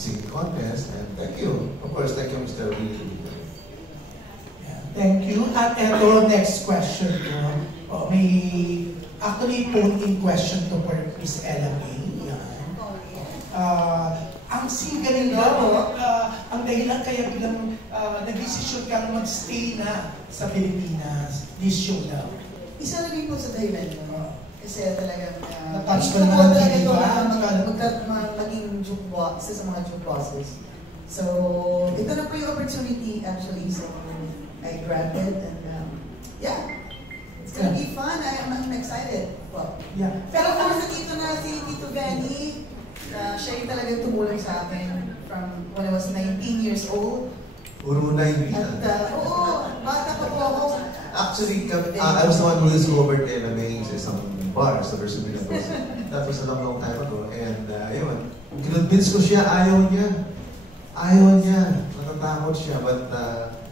singing contest. And thank you. Of course, thank you, Mr. Willie. Thank you. At eto, next question ko. May actually phone-in question to for Miss Ella May. Ang single daw, ang dahilan kaya bilang nag-desisyon kang mag-stay na sa Pilipinas, this show daw. Isa na rin po sa dahilan mo. Kasi talagang na-touch ko na talaga ito maging jukebox, isa sa mga jukeboxes. So, ito na po yung opportunity actually. So, I grabbed it and yeah, it's gonna be fun. I'm excited. Well, yeah. Pero kung nandito na si Tito Benny, siya yung talagang tumulong sa akin from when I was 19 years old. Puro 19. At oo, bata pa po ako. Actually, I was the one who discovered Ella May sa isang bar sa Versumina. That was a long time ago. And yun, kinonvince ko siya, ayaw niya. Ayaw niya. Natatakot siya. But,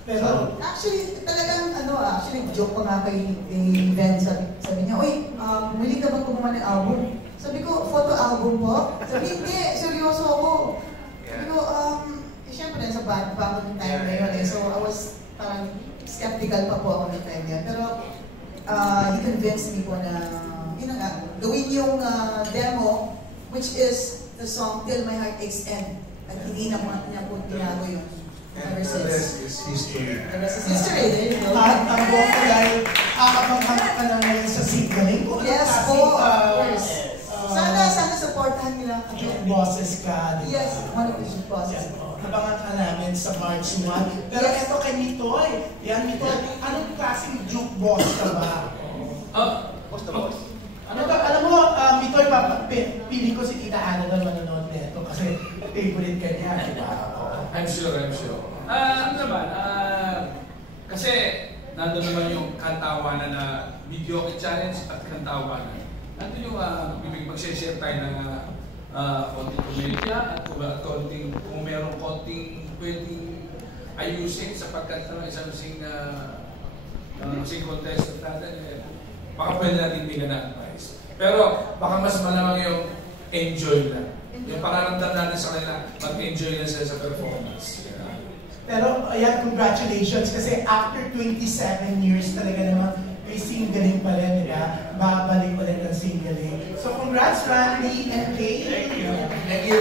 pero, actually, talagang, actually, joke pa nga kay event. Sabi niya, uy, muli ka ba gumawa ng album? Sabi ko, photo album po? Sabi, hindi, seryoso ako. Sabi ko, siyempre, sa bago ng time na yun. So, I was parang skeptical pa po ako ng time niya. Pero, he convinced me po na, yun nga, gawin yung demo, which is the song Till My Heart Aches End. At hindi na niya po tinago yung ever since. The rest is history. The rest is history, there you go. At ang buong ay aabang-abang ka na ngayon sa signaling. Yes po, of course. Sana supportahan nila kami. Bosses ka, di ba? Yes, one of the bosses. Abangan ka namin sa March 1. Pero eto kay Mitoy. Yan, Mitoy. Anong klaseng jukebox ka ba? Alam mo, Mitoy, pili ko si Tita Ana na manonood nito kasi favorite ka niya, di ba? I'm sure. Ano naman, kasi nandun naman yung kantawanan na mediocre challenge at kantawanan. Nandun yung mag-share tayo ng konting komedya at kung merong konting pwedeng ayusin sapagkat isang sing contestant natin, baka pwede natin bigyan ng advice. Pero baka mas malamang yung enjoy lang. Yung pararamdam natin sa kanila, mag-enjoy na sila sa performance. Pero ayan, congratulations kasi after 27 years talaga naman may singling pa rin, diba? Babalik ulit ang singling. So congrats, Randy and Kay. Thank you. Thank you.